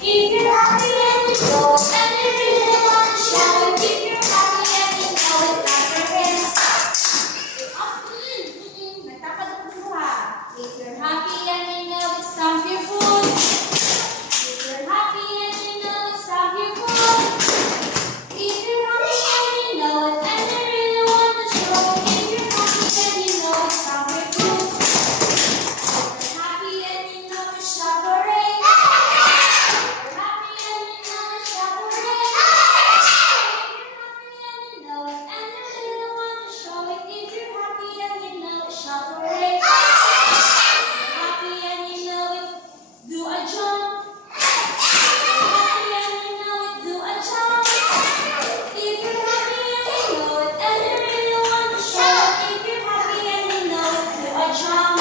If you're happy and you know it, and you really want to show it. If you're happy and you know it, clap your hands. Nagtapadok mo ha. If you're happy and you know it, stamp your foot. If you're happy and you know it, stamp your foot. If you're happy and you know it, and you really want to show it. If you're happy and you know it, stamp your foot. If you're happy and you know it, shout hooray. If you're happy and you know it, shout hooray. If you're happy and you know it, and you really want to show it. If you're happy and you know it, shout hooray. If you're happy and you know it, do a jump. If you're happy and you know it, do a jump. If you're happy and you know it, and you really want to show it. If you're happy and you know it, do a jump.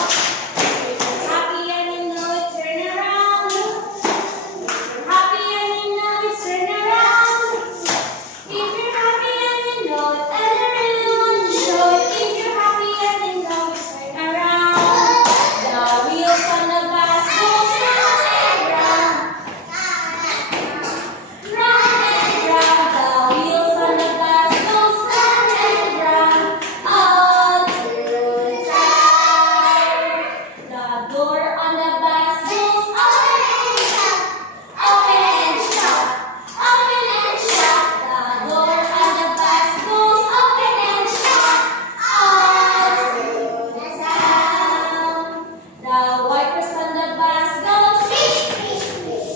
If you're happy and you know it, turn around. If you're happy and you know it, turn around. If you're happy and you know it, and you really want to show it. If you're happy and you know it, turn around. The wheels on the bus goes round and round. Round and round. The wheels on the bus goes round and round. All through the town. The door on the bus goes open and shut. Open and shut. Open and shut. The door on the bus goes open and shut. All through the town. The wipers on the bus go swish, swish, swish.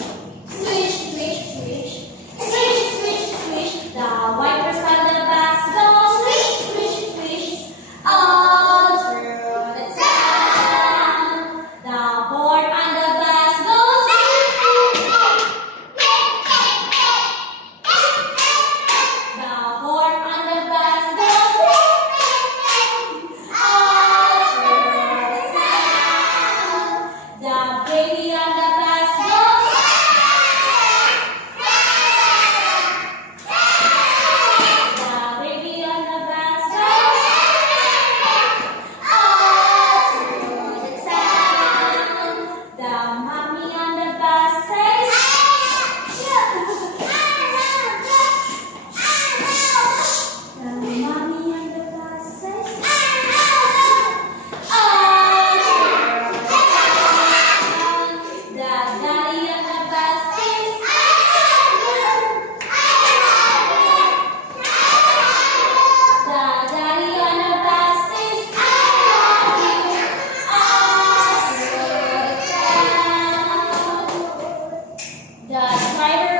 Swish, swish, swish. Swish, swish, swish. The wipers on the bus go swish, swish, swish. All through the town. The board on the bus goes zip, zip, zip. The board on the bus goes zip, zip, zip. All through the town. The baby on the bus goes The baby on the bus goes all through the town. The mommy on the bus says The mommy on the bus says all through the town. The daddy on the bus says The daddy on the bus says I love you all through the town. The driver